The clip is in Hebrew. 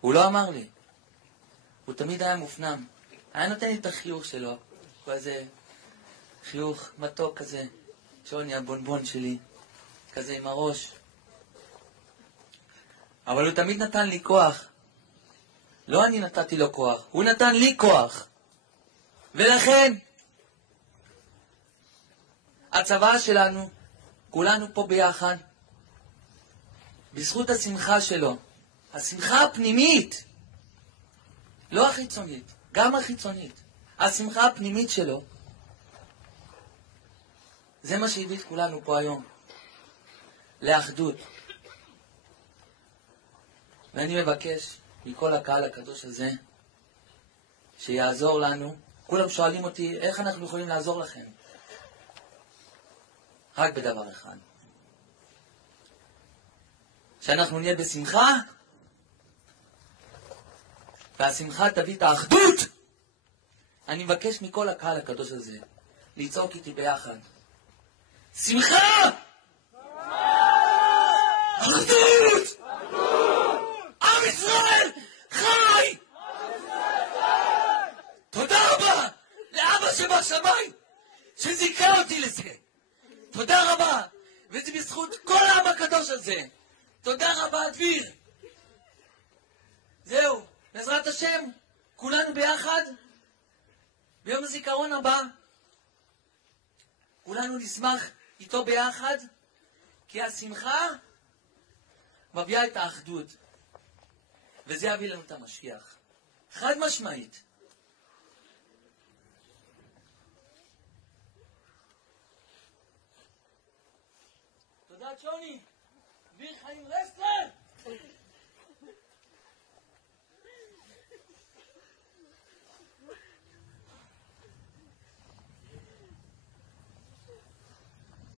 הוא לא אמר לי. הוא תמיד היה מופנם. היה נותן לי את החיוך שלו. כזה חיוך מתוק כזה. שוני הבונבון שלי. כזה עם הראש. אבל הוא תמיד נתן לי כוח. לא אני נתתי לו כוח. הוא נתן לי כוח. ולכן, הצבא שלנו, כולנו פה ביחד, בזכות השמחה שלו, השמחה הפנימית, לא החיצונית, גם החיצונית, השמחה הפנימית שלו, זה מה שהביא את כולנו פה היום, לאחדות. ואני מבקש מכל הקהל הקדוש הזה, שיעזור לנו. כולם שואלים אותי, איך אנחנו יכולים לעזור לכם? רק בדבר אחד. שאנחנו נהיה בשמחה, והשמחה תביא את האחדות. אני מבקש מכל הקהל הקדוש הזה, לצעוק איתי ביחד. שמחה! אחדות! עם ישראל חי! תודה רבה לאבא שבשמיים שזיכה אותי לזה. תודה רבה, וזה בזכות כל העם הקדוש הזה. תודה רבה דביר. זהו, בעזרת השם, כולנו ביחד, ביום הזיכרון הבא, כולנו נשמח איתו ביחד, כי השמחה מביאה את האחדות, וזה יביא לנו את המשיח. חד משמעית. תודה צ'וני, דביר חיים רסטלר.